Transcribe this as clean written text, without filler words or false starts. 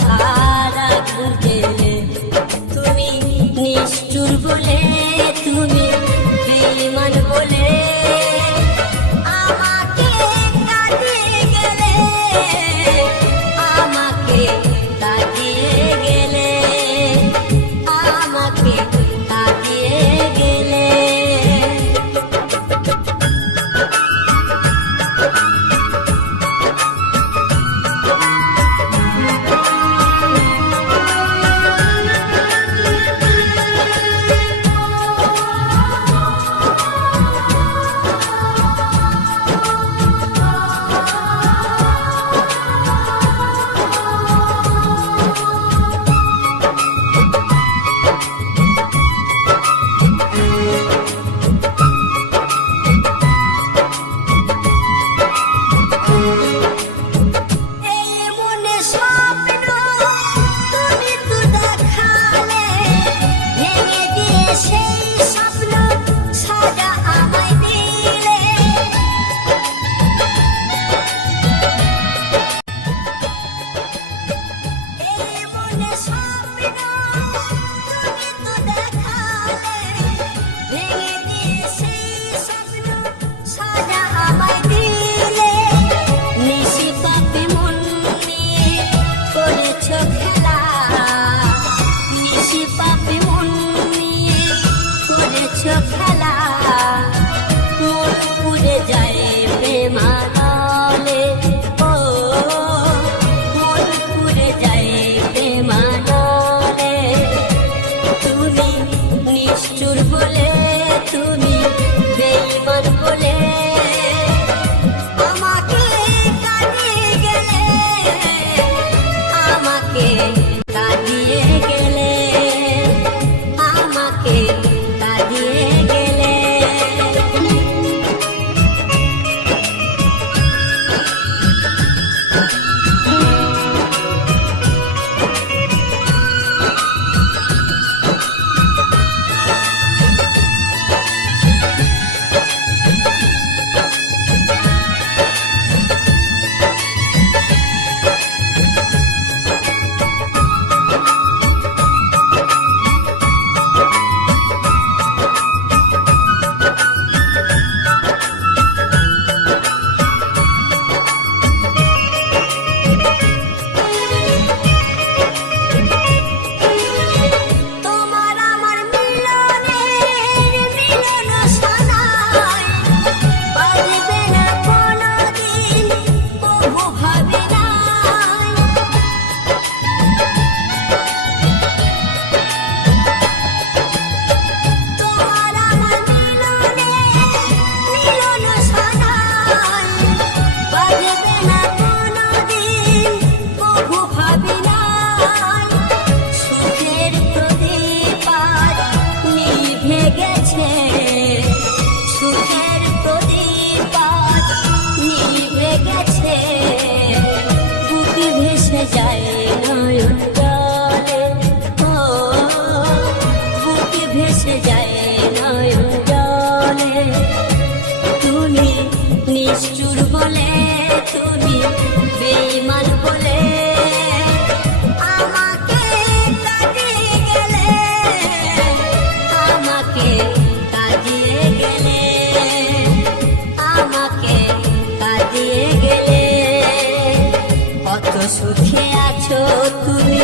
সারা ঘুরতে তুমি নিষ্ঠুর বলে, তুমি বেঈমান বলে আমাকে কাঁদিয়ে গেলে, আমাকে কাঁদিয়ে গেলে, আমাকে কাঁদিয়ে গেলে। খেলা মন পুড়ে যায় প্রেমানলে, ও মন পুড়ে যায় প্রেমানলে। তুমি নিষ্ঠুর বলে, তুমি বেঈমান বলে আমাকে কাঁদিয়ে গেলে, আমাকে কাঁদিয়ে গেলে, আমাকে কাঁদিয়ে গেলে। যায় নয়ন জলে, ও বুকে ভেসে যায় নয়ন জলে। তুমি নিষ্ঠুর বলে, তুমি বেঈমান বলে আমাকে কাঁদিয়ে গেলে, আমাকে কাঁদিয়ে গেলে, আমাকে কাঁদিয়ে গেলে। কত সুখে আছো তুমি